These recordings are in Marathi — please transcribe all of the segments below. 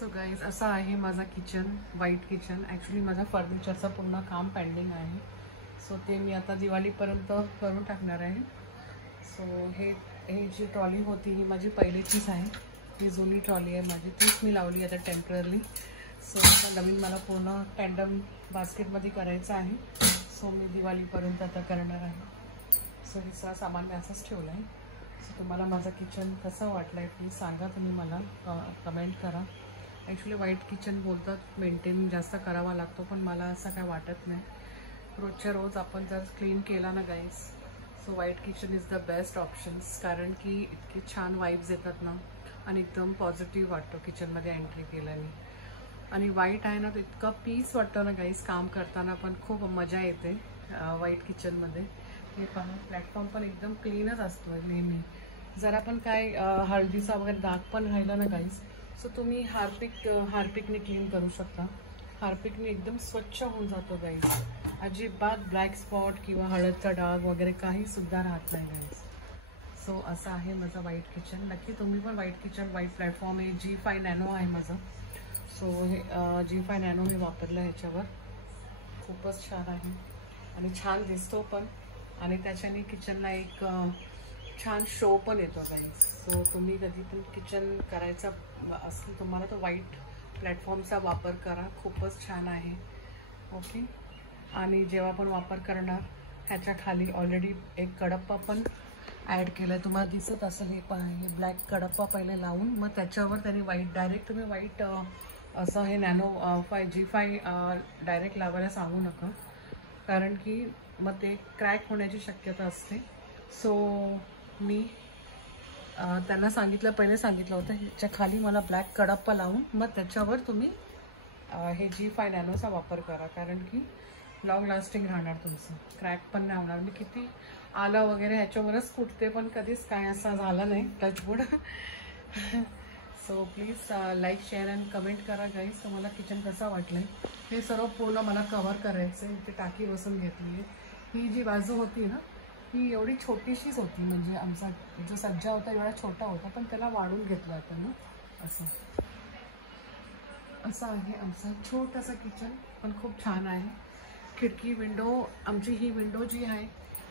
सो गाईज असा आहे माझा किचन, व्हाईट किचन. ॲक्च्युली माझा फर्निचरचं पूर्ण काम पेंडिंग आहे. सो ते मी आता दिवाळीपर्यंत करून टाकणार आहे. सो हे जी ट्रॉली होती ही माझी पहिलीचीच आहे. ही जुनी ट्रॉली आहे माझी, तीच मी लावली आता टेम्पररी. सो आता नवीन मला पूर्ण टँडम बास्केटमध्ये करायचं आहे. सो मी दिवाळीपर्यंत आता करणार आहे. सो हे सगळं सामान मी असंच ठेवलं आहे. सो तुम्हाला माझं किचन कसं वाटलं आहे प्लीज सांगा, तुम्ही मला कमेंट करा. ॲक्च्युली व्हाईट किचन बोलतात मेंटेन जास्त करावा लागतो, पण मला असं काय वाटत नाही. रोजच्या रोज आपण जर क्लीन केला ना guys, so white kitchen is the best options. कारण की इतकी छान वाईब्स येतात ना आणि एकदम पॉझिटिव्ह वाटतो किचनमध्ये एंट्री केल्याने. आणि व्हाईट आहे ना तर इतकं पीस वाटतं ना गाईज, काम करताना पण खूप मजा येते व्हाईट किचनमध्ये. हे पण प्लॅटफॉर्म पण एकदम क्लीनच असतो नेहमी. जरा पण काय हळदीचा वगैरे डाग पण राहिला ना गाईज, सो तुम्ही हार्पिकने क्लीन करू शकता. हार्पिकने एकदम स्वच्छ होऊन जातो गाईज. अजिबात ब्लॅक स्पॉट किंवा हळदचा डाग वगैरे काही सुद्धा राहत नाही गाईज. सो असं आहे माझं व्हाईट किचन. नक्की तुम्ही पण व्हाईट किचन, व्हाईट प्लॅटफॉर्म आहे. G5 नॅनो आहे माझं. सो हे G5 नॅनो मी वापरलं ह्याच्यावर. खूपच छान आहे आणि छान दिसतो पण, आणि त्याच्याने किचनला एक छान शो पण येतो गाईज. सो तुम्ही कधी पण किचन करायचं असेल तुम्हाला तर व्हाईट प्लॅटफॉर्मचा वापर करा, खूपच छान आहे. ओके. आणि जेव्हा पण वापर करणार ह्याच्या खाली ऑलरेडी एक कडप्पा पण ॲड केला आहे, तुम्हाला दिसत असेल. हे पण आहे ब्लॅक कडप्पा पहिले लावून मग त्याच्यावर त्यांनी व्हाईट डायरेक्ट तुम्ही व्हाईट असं हे नॅनो G5 डायरेक्ट लावायला सांगू नका, कारण की मग ते क्रॅक होण्याची शक्यता असते. सो मी त्यांना पहिले सांगितलं होतं ह्याच्या खाली मला ब्लॅक कडप्पा लावून मग त्याच्यावर तुम्ही हे G5 नॅनोचा वापर करा, कारण की लॉंग लास्टिंग राहणार तुमचं, क्रॅक पण नाही होणार. मी किती आलं वगैरे ह्याच्यावरच कुठते, पण कधीच काय असं झालं नाही, touchwood. So please like, share and comment करा गाईज. तुम्हाला किचन कसं वाटलं. हे सर्व पूर्ण मला कव्हर करायचं आहे. इथे टाकी बसून घेतली आहे. ही जी बाजू होती ना ही एवढी छोटीशीच होती, म्हणजे आमचा जो सज्जा होता एवढा छोटा होता, पण त्याला वाढून घेतला आपण ना असं आहे आमचं छोटंसं किचन, पण खूप छान आहे. खिडकी विंडो, आमची ही विंडो जी आहे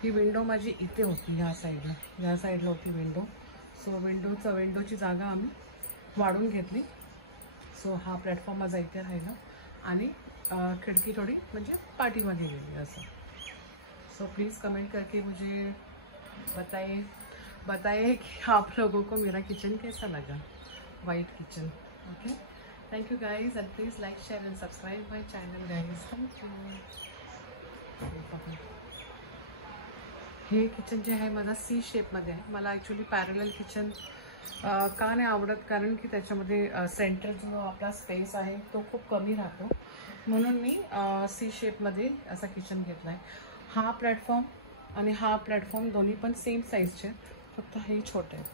ही विंडो माझी इथे होती, ह्या साईडला होती विंडो. सो विंडोची जागा आम्ही वाढून घेतली. सो हा प्लॅटफॉर्म माझा इथे राहिला आणि खिडकी थोडी म्हणजे पाठीमध्ये गेली असं. सो प्लीज़ कमेंट करके मुझे बताइए कि आप लोगों को मेरा किचन कैसा लगा, white kitchen. Okay, thank you guys, end please like, share end subscribe my channel guys. Thank you. हे किचन जे आहे माझा C शेपमध्ये आहे. मला ॲक्च्युली पॅरलल किचन का नाही आवडत, कारण की त्याच्यामध्ये सेंटर जो आपला स्पेस आहे तो खूप कमी राहतो, म्हणून मी C शेपमध्ये असा किचन घेतला आहे. हा प्लॅटफॉर्म आणि हा प्लॅटफॉर्म दोन्ही पण सेम साईजचे, फक्त हे छोटे आहेत.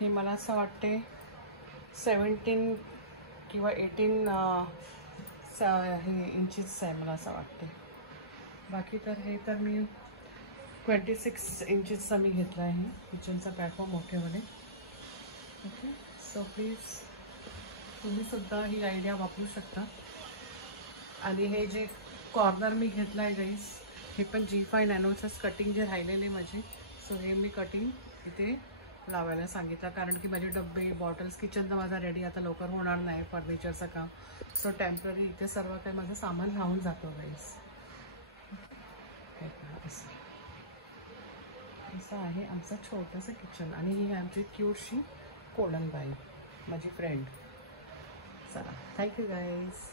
हे मला असं वाटते 17 किंवा 18 हे इंचेस आहे मला असं वाटते. बाकी तर हे तर मी 26 इंचेसचा मी घेतला आहे किचनचा प्लॅटफॉर्म मोठेमध्ये. ओके. सो प्लीज तुम्हीसुद्धा ही आयडिया वापरू शकता. आणि हे जे कॉर्नर मी घेतला आहे गाईज, हे पण G5 नॅनोचंच कटिंग जे राहिलेले माझे. सो हे मी कटिंग इथे लावायला सांगितलं, कारण की माझे डब्बे, बॉटल्स, किचन तर माझा रेडी आता लवकर होणार नाही फर्निचरचं काम. सो टेम्पररी इथे सर्व काही माझं सामान राहून जातो गाईज. असं आहे आमचं छोटंसं किचन. आणि ही आमची क्यूटशी कोलनबाई, माझी फ्रेंड. चला, थँक्यू गाईज.